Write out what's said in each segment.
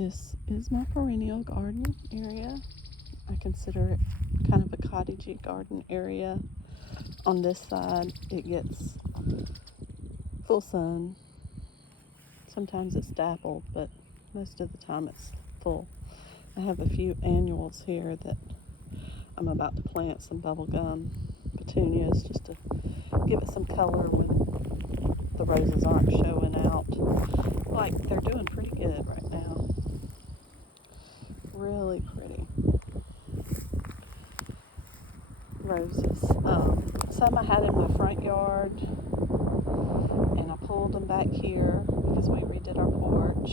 This is my perennial garden area. I consider it kind of a cottagey garden area. On this side, it gets full sun. Sometimes it's dappled, but most of the time it's full. I have a few annuals here that I'm about to plant some bubblegum petunias just to give it some color when the roses aren't showing out. Like, they're doing pretty good right now. Really pretty roses. Some I had in my front yard, and I pulled them back here because we redid our porch.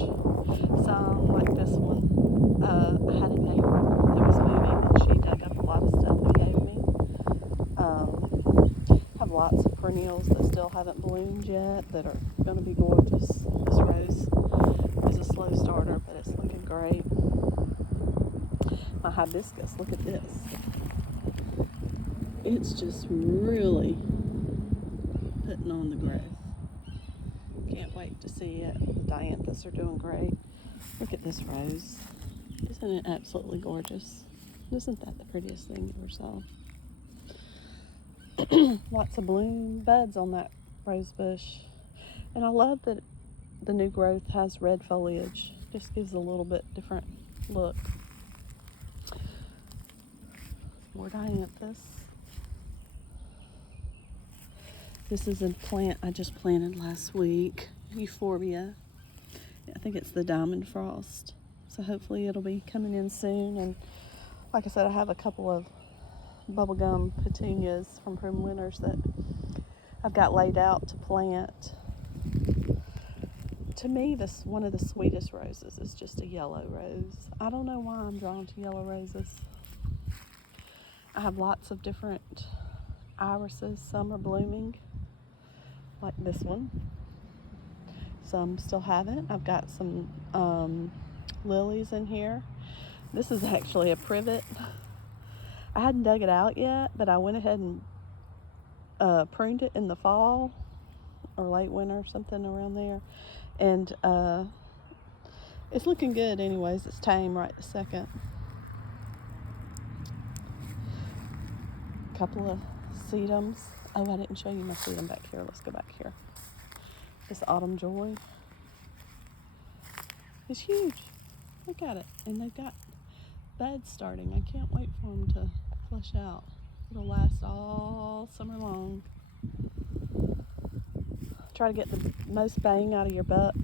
Some, like this one, I had a neighbor that was moving, and she dug up a lot of stuff and gave me. Have lots of perennials that still haven't bloomed yet that are going to be gorgeous. This rose is a slow starter, but it's looking great. My hibiscus, look at this. It's just really putting on the growth. Can't wait to see it. The dianthus are doing great. Look at this rose. Isn't it absolutely gorgeous? Isn't that the prettiest thing you ever saw? Lots of bloom buds on that rose bush. And I love that the new growth has red foliage. Just gives a little bit different look. More dianthus. This is a plant I just planted last week. Euphorbia. I think it's the diamond frost. So hopefully it'll be coming in soon. And like I said, I have a couple of bubblegum petunias from Prim Winters that I've got laid out to plant. To me, this one of the sweetest roses is just a yellow rose. I don't know why I'm drawn to yellow roses. I have lots of different irises. Some are blooming, like this one. Some still haven't. I've got some lilies in here. This is actually a privet. I hadn't dug it out yet, but I went ahead and pruned it in the fall or late winter, something around there. And it's looking good anyways. It's tame right this second. A couple of sedums. Oh, I didn't show you my sedum back here. Let's go back here. This autumn joy is huge. Look at it. And they've got buds starting. I can't wait for them to flush out. It'll last all summer long. Try to get the most bang out of your buck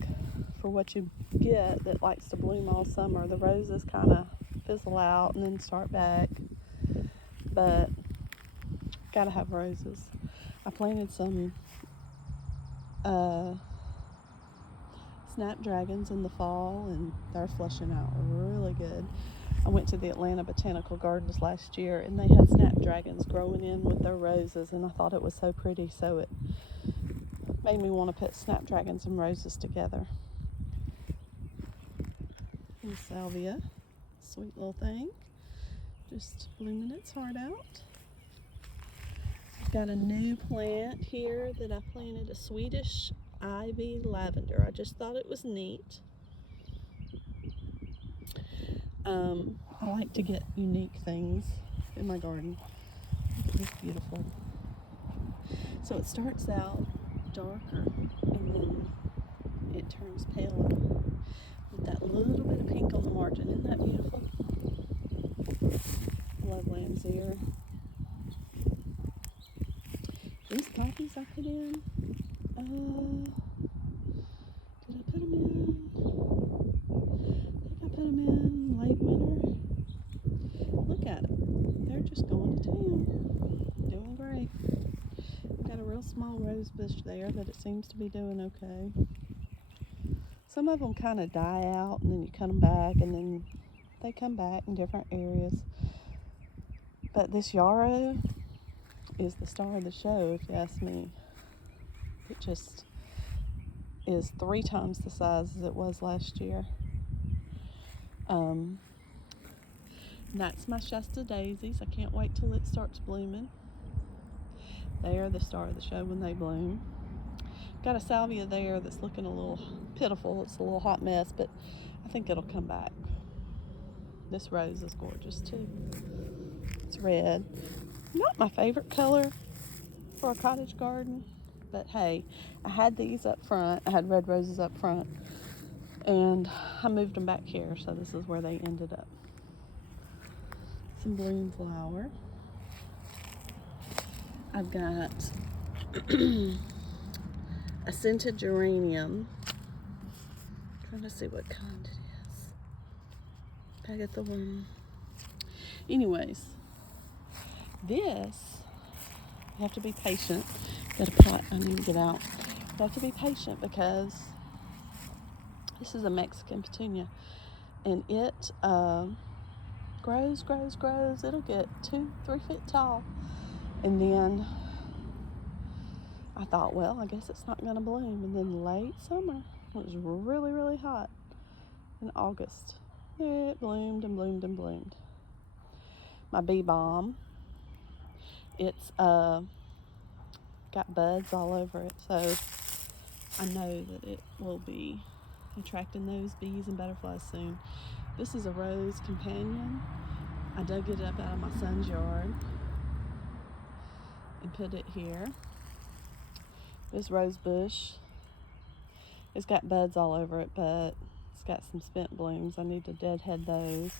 for what you get that likes to bloom all summer. The roses kind of fizzle out and then start back, but gotta have roses. I planted some snapdragons in the fall, and they're flushing out really good. I went to the Atlanta Botanical Gardens last year, and they had snapdragons growing in with their roses, and I thought it was so pretty, so it made me want to put snapdragons and roses together. And salvia, sweet little thing, just blooming its heart out. I've got a new plant here that I planted, a Swedish ivy lavender. I just thought it was neat. I like to get unique things in my garden. Look at this beautiful. So it starts out darker and then it turns paler with that little bit of pink on the margin. Isn't that beautiful? Love lamb's ear. These poppies I put in, did I put them in? I think I put them in late winter. Look at it. They're just going to town. Doing great. Got a real small rose bush there, but it seems to be doing okay. Some of them kind of die out, and then you cut them back, and then they come back in different areas. But this yarrow is the star of the show, if you ask me. It just is 3 times the size as it was last year. That's my Shasta daisies. I can't wait till it starts blooming. They are the star of the show when they bloom. Got a salvia there that's looking a little pitiful. It's a little hot mess, but I think it'll come back. This rose is gorgeous too. It's red. Not my favorite color for a cottage garden, but hey, I had these up front. I had red roses up front, and I moved them back here, so this is where they ended up. Some bloom flower. I've got a scented geranium. I'm trying to see what kind it is. Pagathorn. Anyways, this, you have to be patient. Got a pot I need to get out. You have to be patient because this is a Mexican petunia, and it grows. It'll get 2-3 feet tall, and then I thought, well, I guess it's not going to bloom. And then late summer, it was really hot in August, it bloomed and bloomed and bloomed. My bee balm, it's got buds all over it, so I know that it will be attracting those bees and butterflies soon. This is a rose companion. I dug it up out of my son's yard and put it here. This rose bush, it's got buds all over it, but it's got some spent blooms. I need to deadhead those.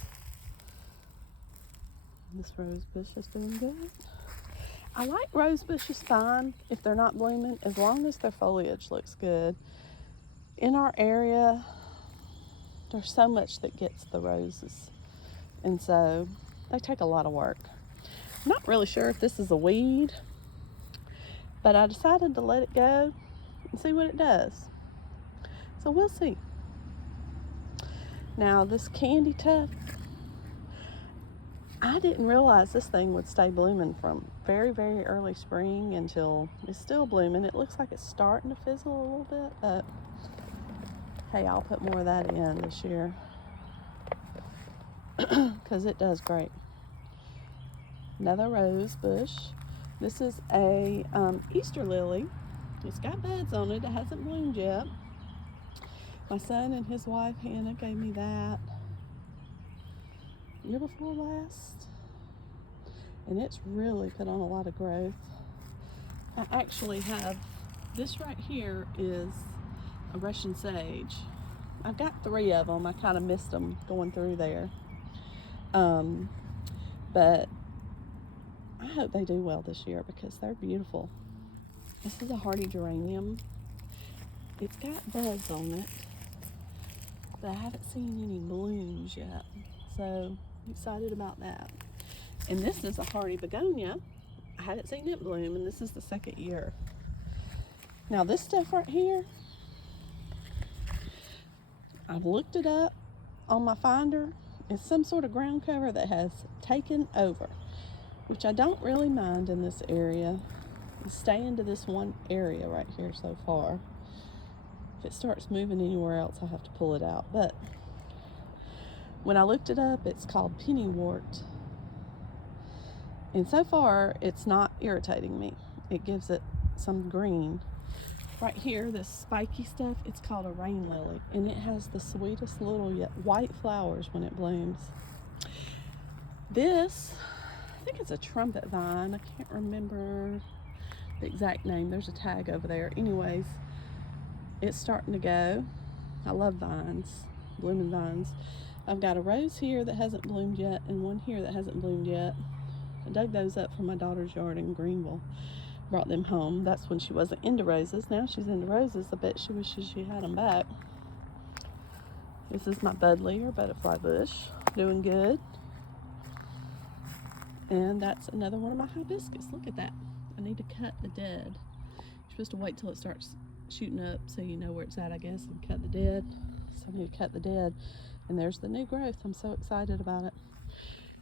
This rose bush is doing good. I like rose bushes fine if they're not blooming, as long as their foliage looks good. In our area, there's so much that gets the roses, and so they take a lot of work. I'm not really sure if this is a weed, but I decided to let it go and see what it does. So we'll see. Now this candy tuft, I didn't realize this thing would stay blooming from very early spring until it's still blooming. It looks like it's starting to fizzle a little bit, but hey, I'll put more of that in this year because it does great. Another rose bush. This is a Easter lily. It's got buds on it. It hasn't bloomed yet. My son and his wife Hannah gave me that year before last, and it's really put on a lot of growth. I actually have this right here is a Russian sage. I've got 3 of them. I kind of missed them going through there, but I hope they do well this year because they're beautiful. This is a hardy geranium. It's got buds on it, but I haven't seen any blooms yet, so I'm excited about that. And this is a hardy begonia. I haven't seen it bloom, and this is the 2nd year. Now this stuff right here, I've looked it up on my finder. It's some sort of ground cover that has taken over, which I don't really mind in this area. It's staying to this one area right here so far. If it starts moving anywhere else, I'll have to pull it out. But when I looked it up, it's called pennywort. And so far, it's not irritating me. It gives it some green. Right here, this spiky stuff, it's called a rain lily. And it has the sweetest little yet white flowers when it blooms. This, I think it's a trumpet vine. I can't remember the exact name. There's a tag over there. Anyways, it's starting to go. I love vines, blooming vines. I've got a rose here that hasn't bloomed yet and one here that hasn't bloomed yet. I dug those up from my daughter's yard in Greenville. Brought them home. That's when she wasn't into roses. Now she's into roses. I bet she wishes she had them back. This is my budleia or butterfly bush. Doing good. And that's another one of my hibiscus. Look at that. I need to cut the dead. You're supposed to wait till it starts shooting up so you know where it's at, I guess, and cut the dead. So I need to cut the dead. And there's the new growth. I'm so excited about it.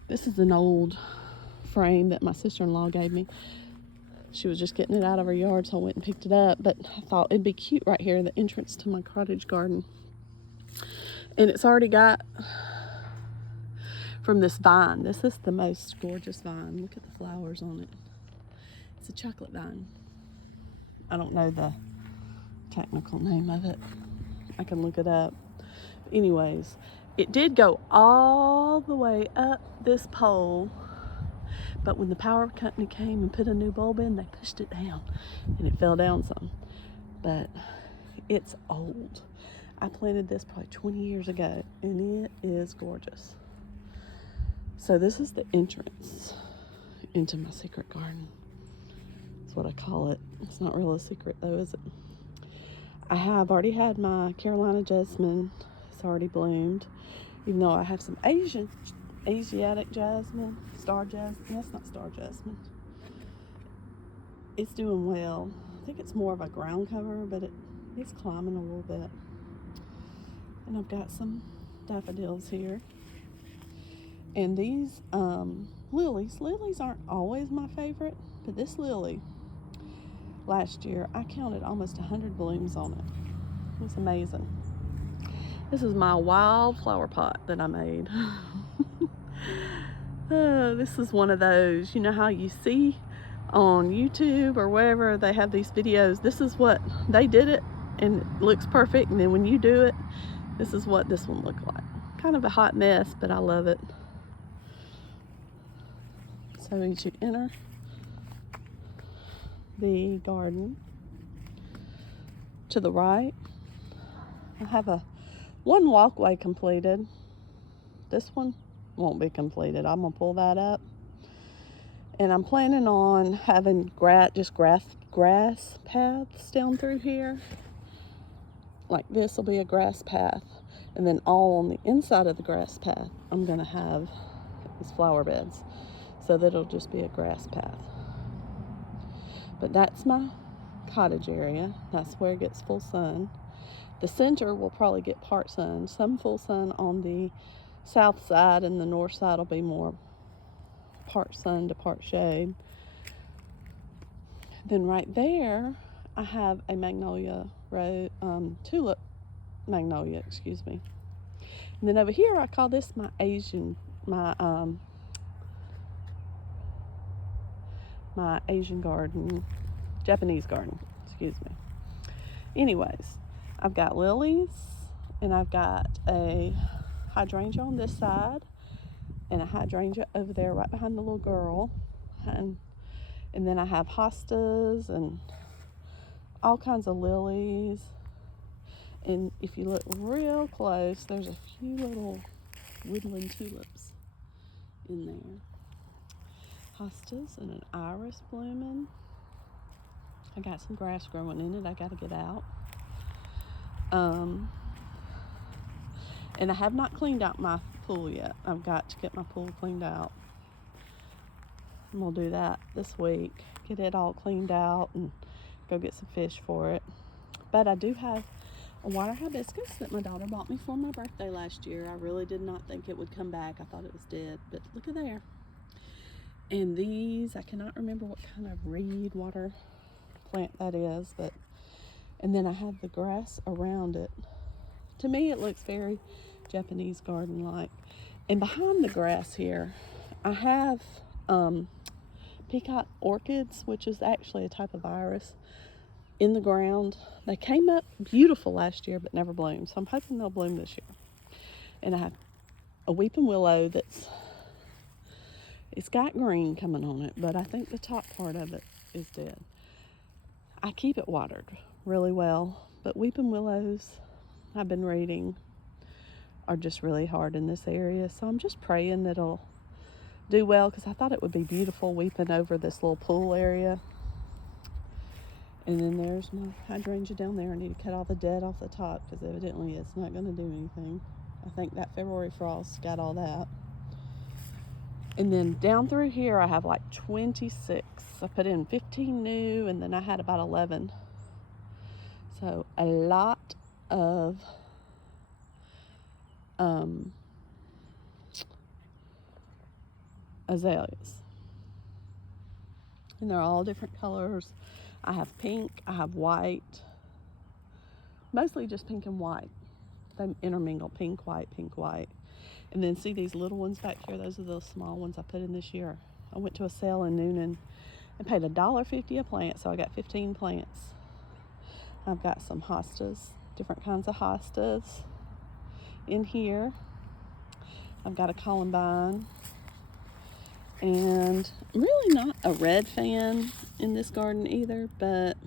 This is an old frame that my sister-in-law gave me. She was just getting it out of her yard, so I went and picked it up. But I thought it'd be cute right here, the entrance to my cottage garden. And it's already got from this vine. This is the most gorgeous vine. Look at the flowers on it. It's a chocolate vine. I don't know the technical name of it. I can look it up. Anyways, it did go all the way up this pole, but when the power company came and put a new bulb in, they pushed it down and it fell down some. But it's old. I planted this probably 20 years ago and it is gorgeous. So this is the entrance into my secret garden. That's what I call it. It's not really a secret though, is it? I have already had my Carolina jasmine. It's already bloomed. Even though I have some Asiatic jasmine, star jasmine. That's not star jasmine. It's doing well. I think it's more of a ground cover, but it's climbing a little bit. And I've got some daffodils here. And these lilies aren't always my favorite, but this lily, last year, I counted almost 100 blooms on it. It was amazing. This is my wildflower pot that I made. This is one of those, you know how you see on YouTube or wherever they have these videos. This is what they did it and it looks perfect, and then when you do it, this is what this one looked like. Kind of a hot mess, but I love it. So as you enter the garden, to the right, I have one walkway completed. This one won't be completed. I'm gonna pull that up, and I'm planning on having just grass paths down through here. Like this will be a grass path, and then all on the inside of the grass path I'm gonna have these flower beds, so that it'll just be a grass path. But that's my cottage area. That's where it gets full sun. The center will probably get part sun, some full sun on the south side, and the north side will be more part sun to part shade. Then right there, I have a tulip magnolia, excuse me. And then over here, I call this my Asian garden, Japanese garden, excuse me. Anyways, I've got lilies, and I've got a hydrangea on this side, and a hydrangea over there right behind the little girl. And then I have hostas and all kinds of lilies. And if you look real close, there's a few little woodland tulips in there. Hostas and an iris blooming. I got some grass growing in it I gotta get out. And I have not cleaned out my pool yet. I've got to get my pool cleaned out. And we'll do that this week. Get it all cleaned out and go get some fish for it. But I do have a water hibiscus that my daughter bought me for my birthday last year. I really did not think it would come back. I thought it was dead, but look at there. And these, I cannot remember what kind of reed water plant that is, but, and then I have the grass around it. To me, it looks very Japanese garden-like. And behind the grass here, I have peacock orchids, which is actually a type of iris, in the ground. They came up beautiful last year, but never bloomed. So I'm hoping they'll bloom this year. And I have a weeping willow it's got green coming on it, but I think the top part of it is dead. I keep it watered really well, but weeping willows, I've been reading, are just really hard in this area. So I'm just praying that it'll do well, because I thought it would be beautiful weeping over this little pool area. And then there's my hydrangea down there. I need to cut all the dead off the top, because evidently it's not going to do anything. I think that February frost got all that. And then down through here, I have like 26. I put in 15 new, and then I had about 11. So a lot of azaleas. And they're all different colors. I have pink, I have white, mostly just pink and white. They intermingle, pink, white, pink, white. And then see these little ones back here? Those are the small ones I put in this year. I went to a sale in Noonan and paid $1.50 a plant, so I got 15 plants. I've got some hostas, different kinds of hostas in here. I've got a columbine, and I'm really not a red fan in this garden either, but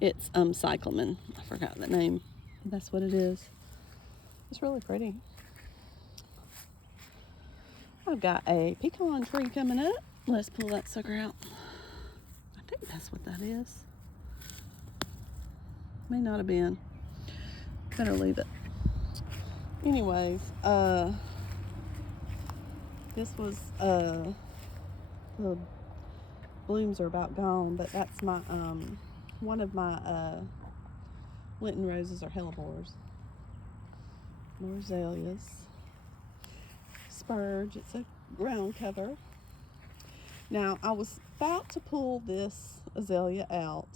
it's cyclamen. I forgot the name. That's what it is. It's really pretty. I've got a pecan tree coming up. Let's pull that sucker out. I think that's what that is. May not have been. Better leave it. Anyways, this was the blooms are about gone, but that's my one of my Lenten roses or hellebores. More azaleas. Spurge, it's a ground cover. Now I was about to pull this azalea out,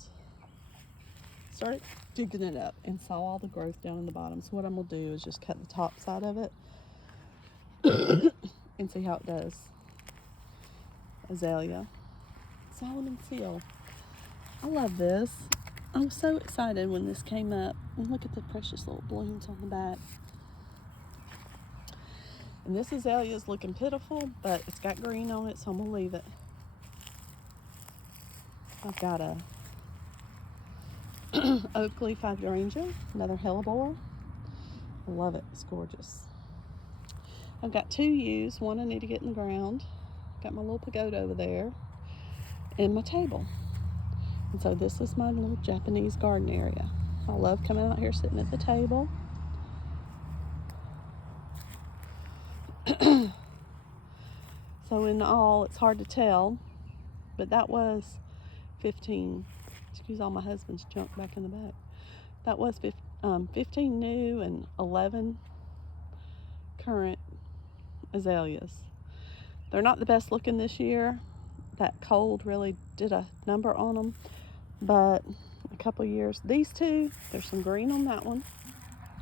started digging it up and saw all the growth down in the bottom. So what I'm gonna do is just cut the top side of it and see how it does. Azalea, Solomon Seal. I love this. I was so excited when this came up. And look at the precious little blooms on the back. And this azalea is looking pitiful, but it's got green on it, so I'm gonna leave it. I've got a oak leaf hydrangea, another hellebore. I love it, it's gorgeous. I've got two yews, one I need to get in the ground. Got my little pagoda over there, and my table. And so this is my little Japanese garden area. I love coming out here sitting at the table. So in all, it's hard to tell, but that was 15, excuse all my husband's junk back in the back. That was 15 new and 11 current azaleas. They're not the best looking this year. That cold really did a number on them, but a couple years, these two, there's some green on that one.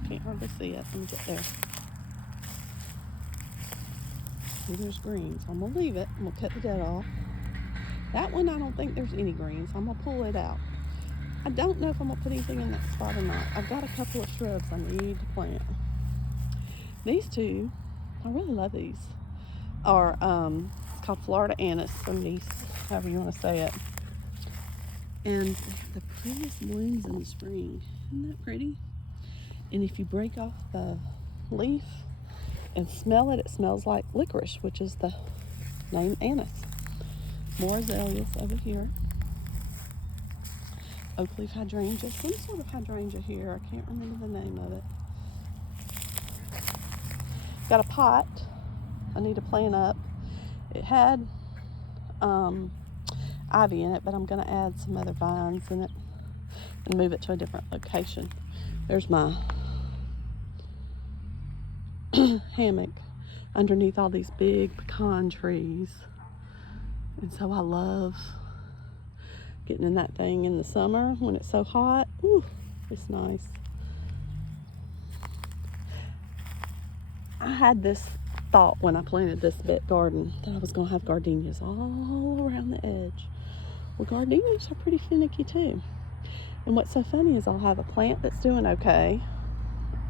Can't hardly see it, let me get there. See, there's green, so I'm gonna leave it. I'm gonna cut the dead off. That one, I don't think there's any green, so I'm gonna pull it out. I don't know if I'm gonna put anything in that spot or not. I've got a couple of shrubs I need to plant. These two, I really love these, are it's called Florida anise or anise, however you want to say it. And the prettiest blooms in the spring. Isn't that pretty? And if you break off the leaf and smell it, it smells like licorice, which is the name anise. More azaleas over here. Oak leaf hydrangea, some sort of hydrangea here. I can't remember the name of it. Got a pot I need to plant up. It had ivy in it, but I'm going to add some other vines in it and move it to a different location. There's my hammock underneath all these big pecan trees. And so I love getting in that thing in the summer when it's so hot. Ooh, it's nice. I had this thought when I planted this bed garden that I was going to have gardenias all around the edge. Well, gardenias are pretty finicky too. And what's so funny is I'll have a plant that's doing okay,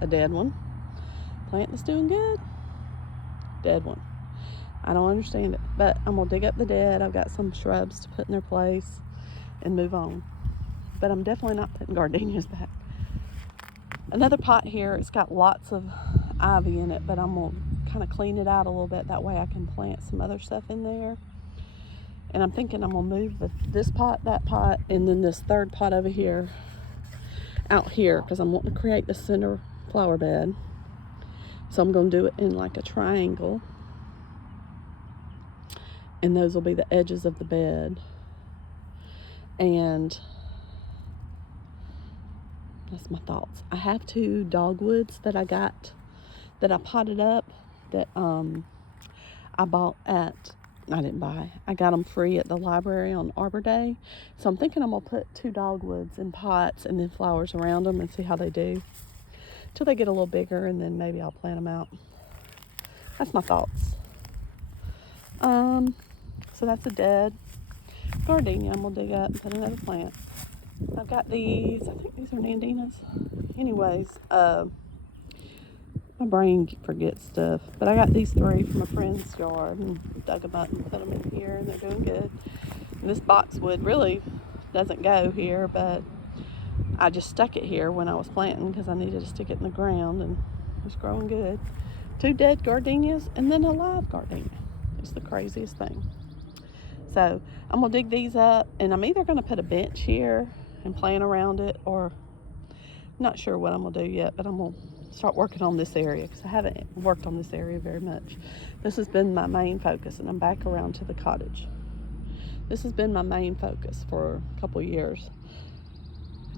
a dead one. Plant that's doing good, dead one. I don't understand it, but I'm gonna dig up the dead. I've got some shrubs to put in their place and move on. But I'm definitely not putting gardenias back. Another pot here, it's got lots of ivy in it, but I'm gonna kind of clean it out a little bit. That way I can plant some other stuff in there. And I'm thinking I'm gonna move this pot, that pot, and then this third pot over here out here, because I'm wanting to create the center flower bed. So I'm gonna do it in like a triangle, and those will be the edges of the bed. And that's my thoughts. I have two dogwoods that I got, that I potted up, that I bought at, I didn't buy, I got them free at the library on Arbor Day. So I'm thinking I'm gonna put two dogwoods in pots and then flowers around them and see how they do till they get a little bigger, and then maybe I'll plant them out. That's my thoughts. So that's a dead gardenia I'm gonna dig up and put another plant. I've got these, I think these are Nandinas. Anyways, my brain forgets stuff, but I got these 3 from a friend's yard and dug them up and put them in here, and they're doing good. And this boxwood really doesn't go here, but I just stuck it here when I was planting because I needed to stick it in the ground, and it was growing good. 2 dead gardenias and then a live gardenia. It's the craziest thing. So I'm gonna dig these up, and I'm either gonna put a bench here and plant around it, or not sure what I'm gonna do yet, but I'm gonna start working on this area because I haven't worked on this area very much. This has been my main focus, and I'm back around to the cottage. This has been my main focus for a couple years.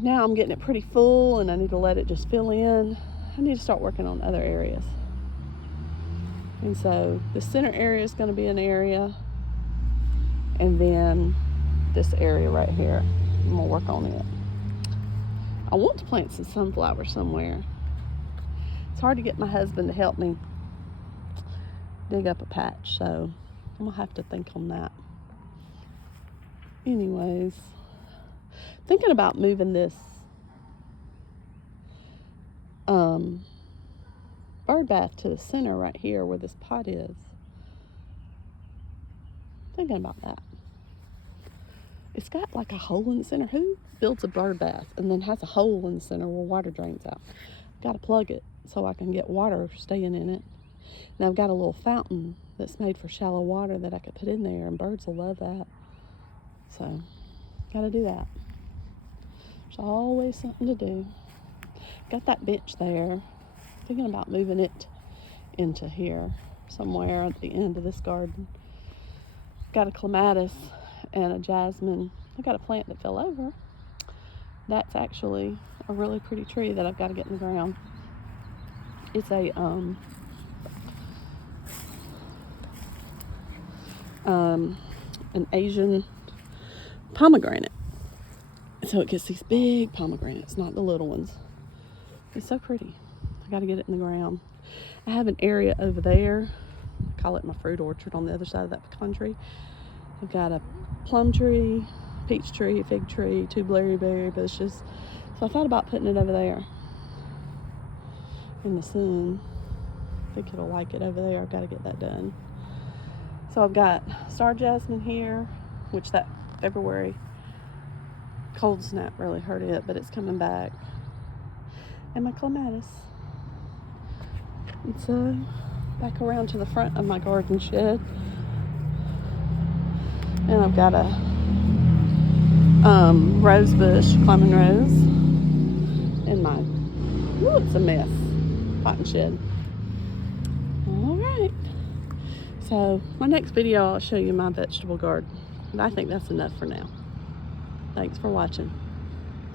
Now I'm getting it pretty full, and I need to let it just fill in. I need to start working on other areas. And so the center area is going to be an area, and then this area right here, I'm going to work on it. I want to plant some sunflowers somewhere. It's hard to get my husband to help me dig up a patch, so I'm going to have to think on that. Anyways, thinking about moving this bird bath to the center right here where this pot is. Thinking about that. It's got like a hole in the center. Who builds a bird bath and then has a hole in the center where water drains out? Got to plug it so I can get water staying in it. And I've got a little fountain that's made for shallow water that I could put in there, and birds will love that. So, got to do that. There's always something to do. Got that bench there. Thinking about moving it into here somewhere at the end of this garden. Got a clematis and a jasmine. I got a plant that fell over. That's actually a really pretty tree that I've got to get in the ground. It's a an Asian pomegranate. So it gets these big pomegranates, not the little ones. It's so pretty. I got to get it in the ground. I have an area over there. I call it my fruit orchard on the other side of that pecan tree. I've got a plum tree, peach tree, fig tree, 2 berry bushes. So I thought about putting it over there in the sun. I think it'll like it over there. I've got to get that done. So I've got star jasmine here, which that February cold snap really hurt it, but it's coming back. And my clematis. It's back around to the front of my garden shed. And I've got a rose bush, climbing rose, in my, it's a mess, potting shed. All right. So my next video, I'll show you my vegetable garden. But I think that's enough for now. Thanks for watching.